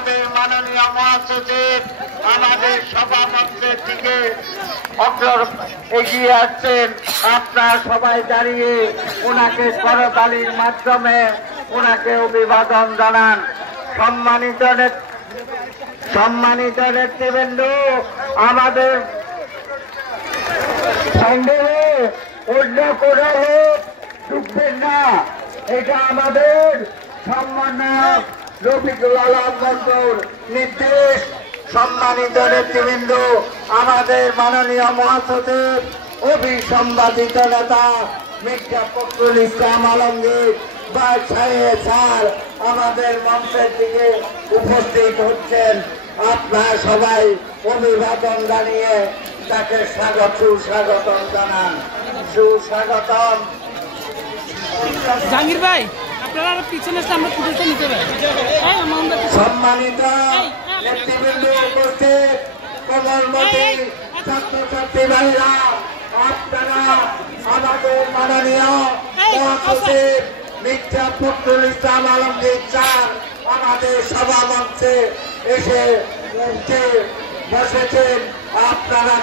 আমাদের মাননীয় মহাসচিব আমাদের সভামঞ্চের দিকে এগিয়ে আসছেন। আপনারা সবাই দাঁড়িয়ে ওনাকে করতালির মাধ্যমে ওনাকে অভিবাদন জানান। সম্মানিত নেতৃবৃন্দ, আমাদের সন্দেহে অন্য কোনো লোক ঢুকবেন না, এটা আমাদের সম্মানক রফিকুল আলম মন্ডল নির্দেশ। সম্মানিত নেতৃবৃন্দ, আমাদের মাননীয় মহাসচিব অভিসম্বাদিত নেতা মির্জা ফখরুল ইসলাম আলমগীর স্যার আমাদের মঞ্চের দিকে উপস্থিত হচ্ছেন। আপনারা সবাই অভিবাদন জানিয়ে তাকে সুস্বাগতম জানান। সুস্বাগতম। জাহাঙ্গীর ভাই, আপনারা পিছনে আমরা তুলতে নিতে পারি। সম্মানিত নেতৃবৃন্দ উপস্থিত, কোমলমতি ছাত্রছাত্রী ভাইরা, আপনারা আমাদের মাননীয় মহাসচিব মির্জা ফখরুল ইসলাম আলমগীর স্যার আমাদের সভা মঞ্চে এসে বসেছেন। আপনারা